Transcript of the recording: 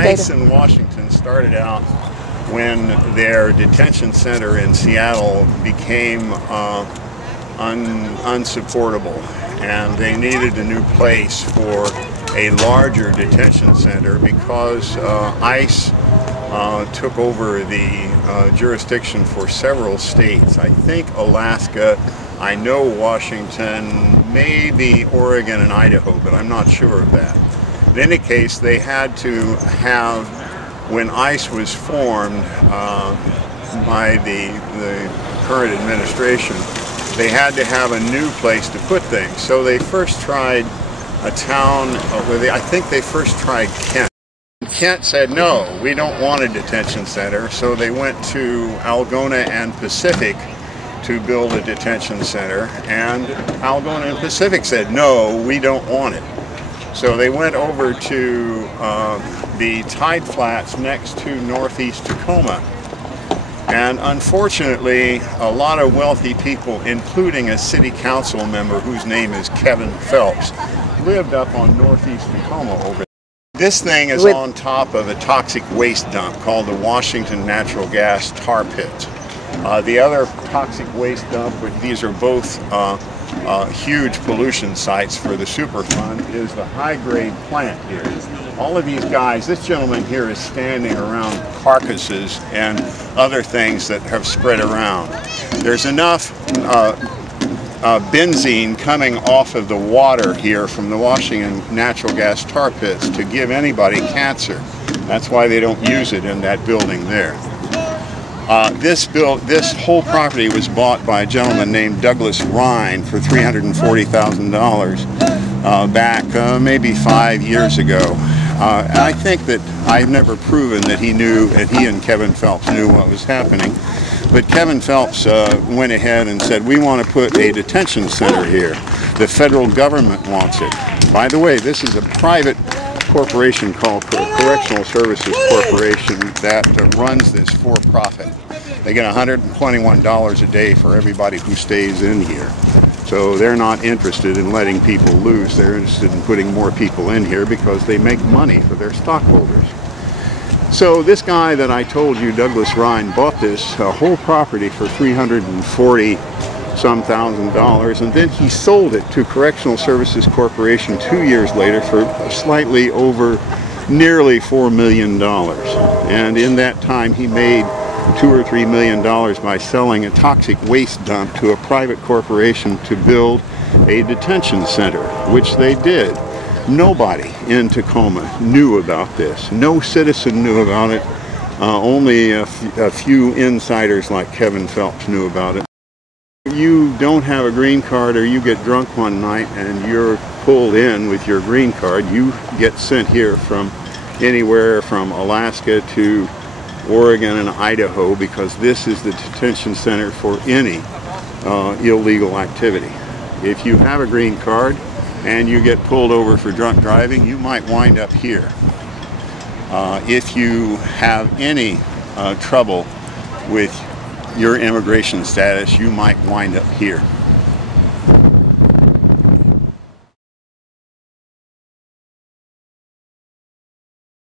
ICE in Washington started out when their detention center in Seattle became unsupportable, and they needed a new place for a larger detention center because ICE took over the jurisdiction for several states. I think Alaska, I know Washington, maybe Oregon and Idaho, but I'm not sure of that. In any case, they had to have, when ICE was formed by the current administration, they had to have a new place to put things. So they first tried a town, I think they first tried Kent. Kent said, no, we don't want a detention center, so they went to Algona and Pacific to build a detention center, and Algona and Pacific said, no, we don't want it. So they went over to the tide flats next to northeast Tacoma. And unfortunately, a lot of wealthy people, including a city council member whose name is Kevin Phelps, lived up on northeast Tacoma over there. This thing is on top of a toxic waste dump called the Washington Natural Gas Tar Pits. The other toxic waste dump, these are both huge pollution sites for the Superfund, is the high-grade plant here. All of these guys, this gentleman here is standing around carcasses and other things that have spread around. There's enough benzene coming off of the water here from the Washington natural gas tar pits to give anybody cancer. That's why they don't use it in that building there. This whole property was bought by a gentleman named Douglas Rhine for $340,000 back maybe 5 years ago. I think that I've never proven that he and Kevin Phelps knew what was happening. But Kevin Phelps went ahead and said, we want to put a detention center here. The federal government wants it. By the way, this is a private corporation called Correctional Services Corporation that runs this for profit. They get $121 a day for everybody who stays in here. So they're not interested in letting people loose. They're interested in putting more people in here because they make money for their stockholders. So this guy that I told you, Douglas Rhine, bought this whole property for $340-some thousand, and then he sold it to Correctional Services Corporation 2 years later for slightly over nearly $4 million. And in that time he made $2 or $3 million by selling a toxic waste dump to a private corporation to build a detention center, which they did. Nobody in Tacoma knew about this. No citizen knew about it. Only a few insiders like Kevin Phelps knew about it. You don't have a green card, or you get drunk one night and you're pulled in with your green card, you get sent here from anywhere from Alaska to Oregon and Idaho, because this is the detention center for any illegal activity. If you have a green card and you get pulled over for drunk driving, you might wind up here. If you have any trouble with your immigration status, you might wind up here.